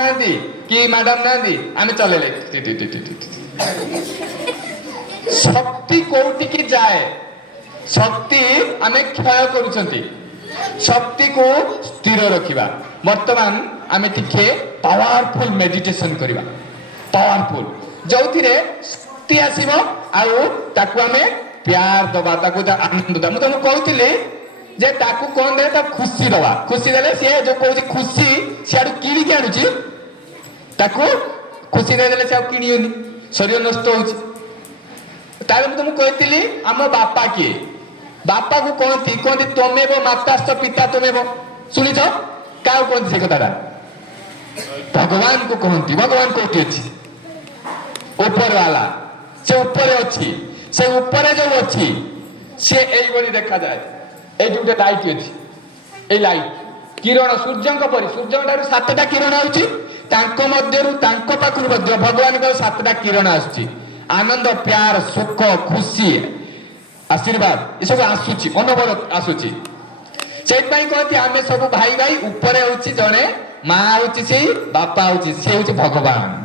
नांदी कि मैडम नांदी आमे चलेले शक्ति कोउटी की जाए शक्ति आमे क्षय करूछंती शक्ति को स्थिर रखिबा वर्तमान आमे टिके पावरफुल मेडिटेशन करिबा पावरफुल जोथिरे शक्ति आसीबो आउ ताकू आमे प्यार दबा ताकू आनंद दबा मु तुमको कहउतिली जे ताकू कोन दे ता खुशी दबा खुशी देले से जो कहउची खुशी सियाडू किणी के आनुची ताकू खुशी दे देले से किणीयोनी शरीर नष्ट होउची तारे मु तुमको कहउतिली हम बापा के बापा को कहती तमेव माताश्च पिता तमेव शुणी क्या कहती से कथा भगवान को कहती भगवान कोठी अच्छी ऊपर वाला से ऊपर अच्छी से ऊपर जो अच्छी सी यही देखा जाए ये गोटे लाइट अच्छी ये लाइट किरण सूर्य पर सूर्य सातटा किरण आखु भगवान सातटा किरण आसुची आनंद प्यार सुख खुशी आशीर्वाद ये सब आसुची अनवरत आसुची से कहती आमे सब भाई भाई ऊपर हूँ जड़े माँ हूँ से बापा हूँ से हूँ भगवान